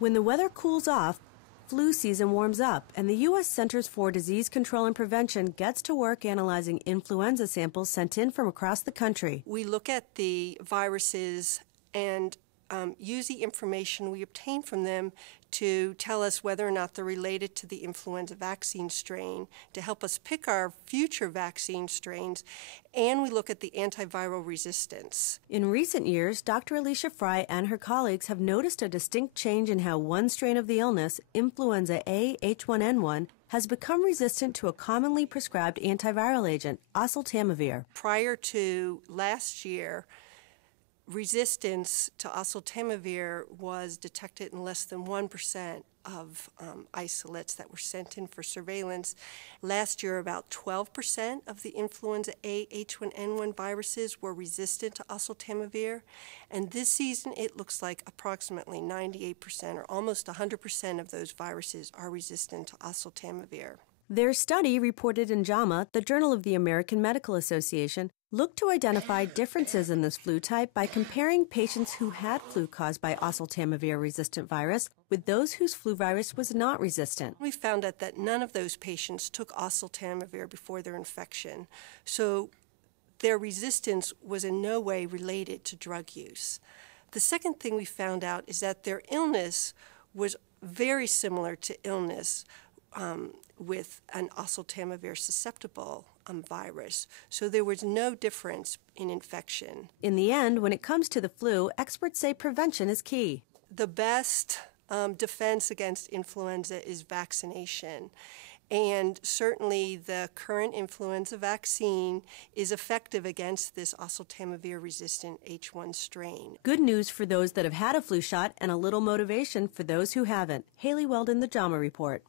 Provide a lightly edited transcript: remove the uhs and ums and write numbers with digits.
When the weather cools off, flu season warms up, and the U.S. Centers for Disease Control and Prevention gets to work analyzing influenza samples sent in from across the country. We look at the viruses and use the information we obtain from them to tell us whether or not they're related to the influenza vaccine strain, to help us pick our future vaccine strains, and we look at the antiviral resistance. In recent years, Dr. Alicia Fry and her colleagues have noticed a distinct change in how one strain of the illness, influenza A H1N1, has become resistant to a commonly prescribed antiviral agent, oseltamivir. Prior to last year, resistance to oseltamivir was detected in less than 1% of isolates that were sent in for surveillance. Last year, about 12% of the influenza A H1N1 viruses were resistant to oseltamivir, and this season it looks like approximately 98% or almost 100% of those viruses are resistant to oseltamivir. Their study, reported in JAMA, the Journal of the American Medical Association, looked to identify differences in this flu type by comparing patients who had flu caused by oseltamivir-resistant virus with those whose flu virus was not resistant. We found out that none of those patients took oseltamivir before their infection, so their resistance was in no way related to drug use. The second thing we found out is that their illness was very similar to illness with an oseltamivir susceptible virus. So there was no difference in infection. In the end, when it comes to the flu, experts say prevention is key. The best defense against influenza is vaccination. And certainly the current influenza vaccine is effective against this oseltamivir-resistant H1 strain. Good news for those that have had a flu shot and a little motivation for those who haven't. Haley Weldon, the JAMA Report.